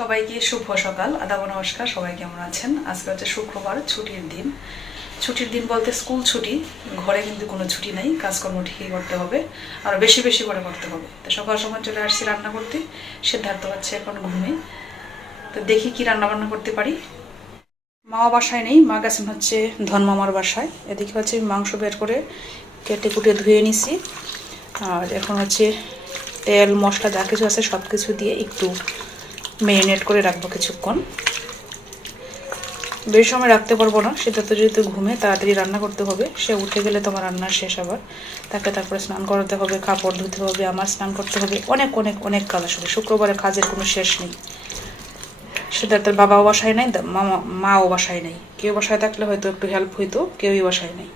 সবাইকে শুভ সকাল, আদাব নমস্কার। সবাই কেমন আছেন? আজকে হচ্ছে শুক্রবার, ছুটির দিন। ছুটির দিন বলতে স্কুল ছুটি, ঘরে কিন্তু কোনো ছুটি নাই, কাজকর্ম ঠিকই করতে হবে, আর বেশি বেশি করে করতে হবে। তো সকাল সময় চলে আসছি রান্না করতে। সিদ্ধার্থ হচ্ছে এখন ঘুমে, তো দেখি কি রান্না বান্না করতে পারি। মাও বাসায় নেই, মা গেছেন হচ্ছে ধনমামার বাসায়। এদিকে হচ্ছে মাংস বের করে কেটে কুটে ধুয়ে নিছি, আর এখন হচ্ছে তেল মশলা যা কিছু আছে সব কিছু দিয়ে একটু ম্যারিনেট করে রাখবো কিছুক্ষণ। বেশি সময় রাখতে পারবো না, সেটা তো যেহেতু ঘুমে তাড়াতাড়ি রান্না করতে হবে। সে উঠে গেলে তোমার রান্না শেষ। আবার তারপরে স্নান করাতে হবে, কাপড় ধুতে হবে, আমার স্নান করতে হবে, অনেক অনেক অনেক কাজ। আসলে শুক্রবারে কাজের কোনো শেষ নেই। সিদ্ধার্থের বাবাও বাসায় নাই, মাও বাসায় নেই। কেউ বাসায় থাকলে হয়তো একটু হেল্প হইতো, কেউই বাসায় নেই।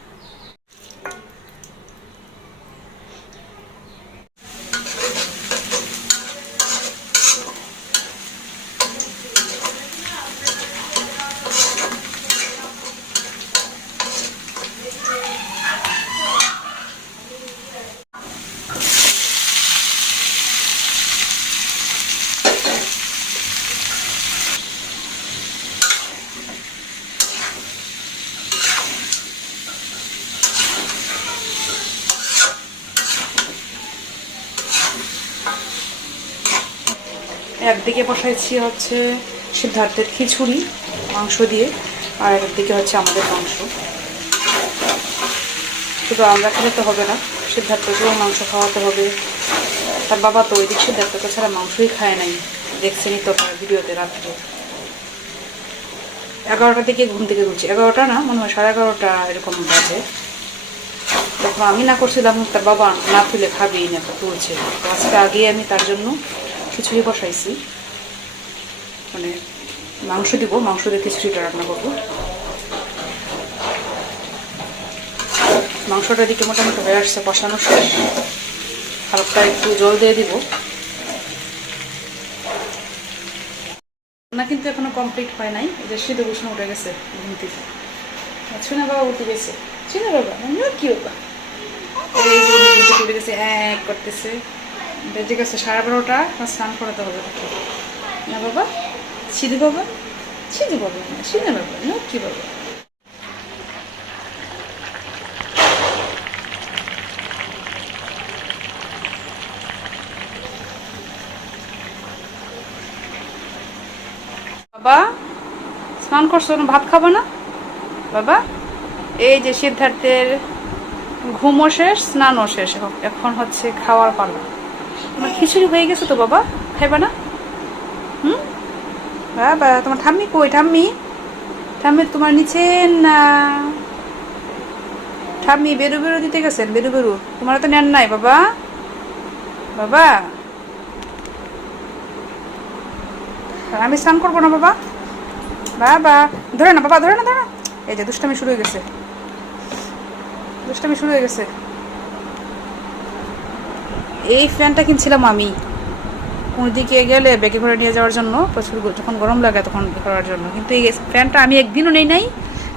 একদিকে বসাইছি হচ্ছে সিদ্ধার্থের খিচুড়ি মাংস দিয়ে, আর একদিকে হচ্ছে আমাদের মাংস। শুধু আমরা খেলে তো হবে না, সিদ্ধার্থকেও মাংস খাওয়াতে হবে। তার বাবা তো ওই দিক সিদ্ধার্থকে ছাড়া মাংসই খায় নাই, দেখছেনই তো ভিডিওতে। রাত্রে 11টার দিকে ঘুম থেকে উঠছি, 11টা না, মনে হয় 11:30 এরকম বাজে। তখন আমি না করছিলাম, তার বাবা না তুলে খাবেই না, তুলছে। তো আজকে আগে আমি তার জন্য খিচুড়ি বসাইছি, মানে মাংস দিব, মাংস দিয়ে খিচুড়িটা রান্না করবো। মাংসটা দিকে মোটামুটি হয়ে আসছে, কষানো শেষ। হালকা একটু জল দিয়ে দিব না, কিন্তু এখনো কমপ্লিট হয় নাই। এই যে শীত উষ্ণ উঠে গেছে ঘুম থেকে। শুনে বাবা উঠে গেছে, শুনে বাবা কি বাবা এই যে ঘুম থেকে উঠে গেছে, এক করতেছে। বেজে গেছে 12:30, স্নান করাতে হবে তাকে। না বাবা, সিধু বাবা, সিধু বাবা, সিধু বাবা, কি বাবা। বাবা স্নান করছো না, ভাত খাবো না বাবা? এই যে সিদ্ধার্থের ঘুমও শেষ, স্নানও শেষ, এখন হচ্ছে খাওয়ার পালা। তোমার খিচুড়ি হয়ে গেছে তো বাবা, খাইবা না? বাবা তোমার ঠাম্মি কই? ঠাম্মি ঠাম্মি তোমার নিচে না, ঠাম্মি বেরু বেরু দিতে গেছেন, বেরু বেরু। তোমার তো নেন নাই বাবা। বাবা আমি স্নান করবো না বাবা। বাবা ধরে না বাবা, ধরে না, ধরে না। এই যে দুষ্টামি শুরু হয়ে গেছে, দুষ্টামি শুরু হয়ে গেছে। এই ফ্যানটা কিনছিলাম আমি ওইদিকে গেলে ব্যাগে করে নিয়ে যাওয়ার জন্য, প্রচুর যখন গরম লাগে তখন করার জন্য। কিন্তু এই ফ্যানটা আমি একদিনও নেই নাই,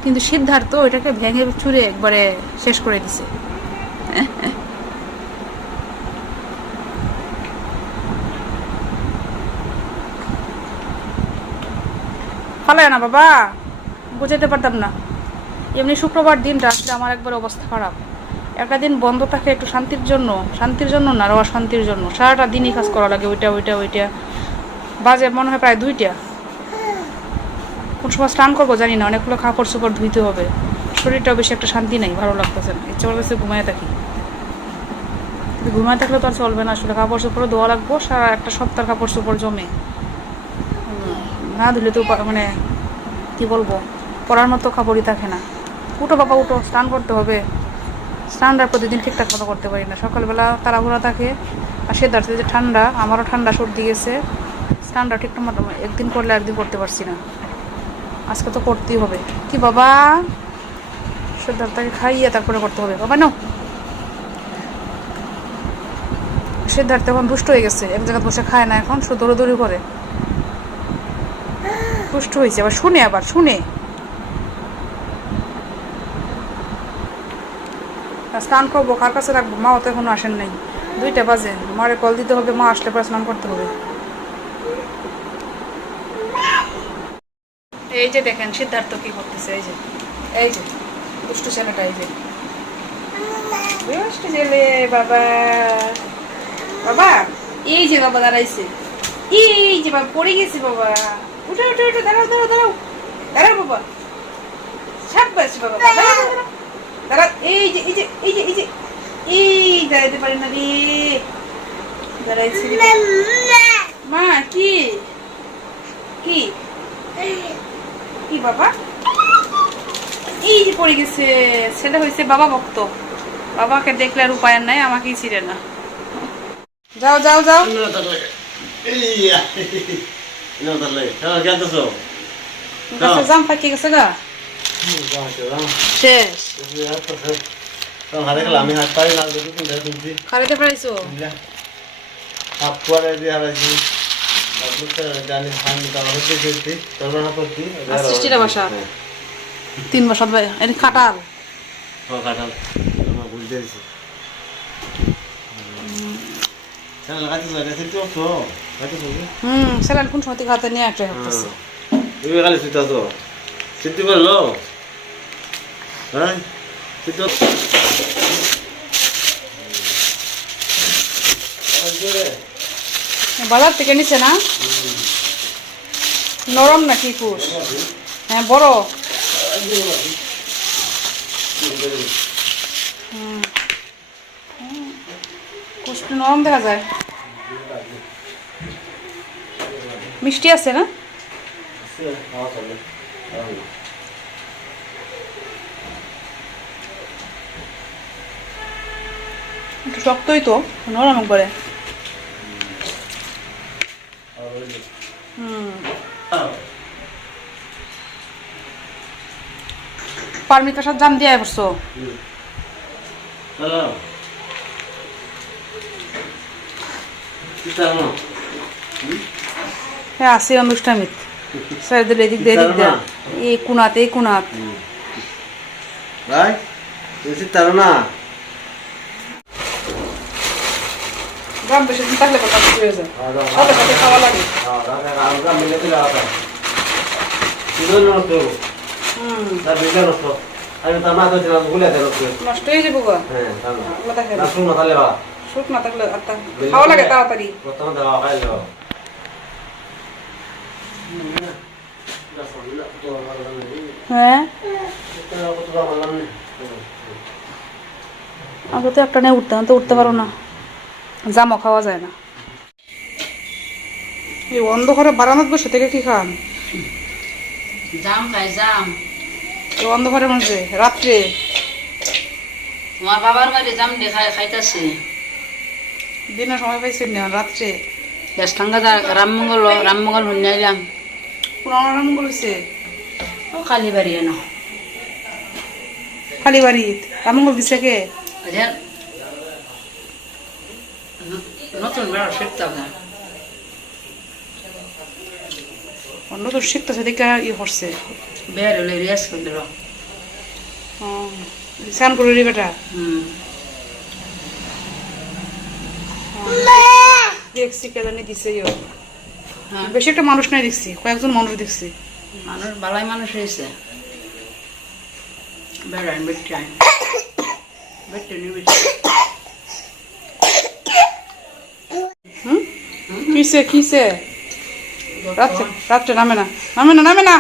কিন্তু সিদ্ধার্থ ওইটাকে ভেঙে চুরে একবারে শেষ করে দিছে। ফালায় না বাবা, বুঝাতে পারতাম না। এমনি শুক্রবার দিনটা আসলে আমার একবার অবস্থা খারাপ। একটা দিন বন্ধ থাকে একটু শান্তির জন্য, শান্তির জন্য না, আরও অশান্তির জন্য। সারাটা দিনই কাজ করা লাগে, ওইটা ওইটা ওইটা। বাজে মনে হয় প্রায় 2টা। কোন সময় স্নান করবো জানি না, অনেকগুলো কাপড় চোপড় ধুইতে হবে। শরীরটাও বেশি একটা শান্তি নাই, ভালো লাগতেছে না, ইচ্ছা করতেছে ঘুমায় থাকি। কিন্তু ঘুমায় থাকলে তো আর চলবে না, আসলে কাপড় চোপড়ও ধোয়া লাগবো। সারা একটা সপ্তাহ কাপড় চোপড় জমে, না ধুলে তো মানে কি বলবো, পরার মতো কাপড়ই থাকে না। উঠো বাবা উঠো, স্নান করতে হবে। স্নানটা প্রতিদিন ঠিকঠাক মতো করতে পারি না, সকালবেলা তাড়াহুড়া থাকে। আর সিদ্ধার্থে যে ঠান্ডা, আমারও ঠান্ডা সর্দি গেছে। স্নানটা ঠিকঠাক মতো একদিন করলে একদিন করতে পারছি না, আজকে তো করতেই হবে। কি বাবা, সিদ্ধার্থকে খাইয়ে তারপরে করতে হবে বাবা। নাও, সিদ্ধার্থ এখন দুষ্ট হয়ে গেছে, এক জায়গায় বসে খায় না, এখন শুধু দৌড়ি করে। দুষ্ট হয়েছে আবার, শুনে আবার শুনে। স্নান করবো, কার কাছে রাখবো? মাও তো এখনো আসেন নাই, 2টা বাজে। মারে কল দিতে হবে, মা আসলে পরে স্নান করতে হবে। এই যে দেখেন সিদ্ধার্থ কি করতেছে, এই যে দুষ্টু ছেলেটা, এই যে দুষ্টু ছেলে। বাবা বাবা এই যে বাবা দাঁড়াইছে, এই যে বাবা পড়ে গেছে বাবা। উঠে উঠে উঠে, দাঁড়াও দাঁড়াও দাঁড়াও দাঁড়াও বাবা, সাব্বাস বাবা, দাঁড়া। এই যে এই যে এই যে এই যে এই দাঁড়াইতে পারি না রে, দাঁড়াইছি। মা কি কি কি বাবা, এই যে পড়ে গেছে। ছেলে হয়েছে বাবা ভক্ত, বাবাকে দেখলে আর উপায় নাই, আমাকেই ছিঁড়ে না। যাও যাও যাও। জাম পাকি গেছে গা, শেষ। খাইতে পারিছো? বাসা 3 বছর খাটাল স্যালাইন কোন সময় খাতে নিয়ে একটা হচ্ছে। চিন্তা করলো হ্যাঁ বাজার থেকে নিছে না? নরম নাকি কুশ? হ্যাঁ বড়। কুশটা নরম দেখা যায়। মিষ্টি আছে না? একটু শক্তই তো, নরম একবারে। পারমিতার সাথে জাম দিয়ে পড়ছো? হ্যাঁ আছে অনুষ্ঠানিত স্যারদের এদিক দিয়ে এদিক দিয়ে, এই কুনাত এই কুনাত। ভাই তার না গ্রাম বেশি দিন থাকলে কথা হয়ে যায়, সাথে সাথে খাওয়া লাগে। নষ্ট হয়ে যাবো গা, সুখ না থাকলে খাওয়া লাগে তাড়াতাড়ি। হ্যাঁ আগে তো একটা নিয়ে উঠতাম, তো উঠতে পারো না, জামও খাওয়া যায় না। এই অন্ধকারে বারান্দাত বসে থেকে কি খান? জাম খাই জাম। এই অন্ধকারের মধ্যে রাত্রে তোমার বাবার বাড়ি জাম দেখাই খাইতাছি। দিনের সময় পাইছেন না, রাত্রে বেশটাঙ্গা রামমঙ্গল শুনাইলাম। কোন আরাম করেছে? ও কালী বাড়ি এনো খালি বাড়ি রামঙ্গল দিছে কে? নতুন বেড়া শিখতাম না, অন্য তো শিখতেছে দেখে ই করছে। বের হলে রেস করে দিল। স্নান করে রে বেটা। দেখছি কে জানি দিছে। বেশি একটা মানুষ নাই দেখছি, কয়েকজন মানুষ দেখছি। মানুষ বালাই মানুষ হয়েছে। বেড়ান বেটান বেটেনি বেটে। কিসে কিসে রাত্রে রাত্রে নামে না নামে না নামে না।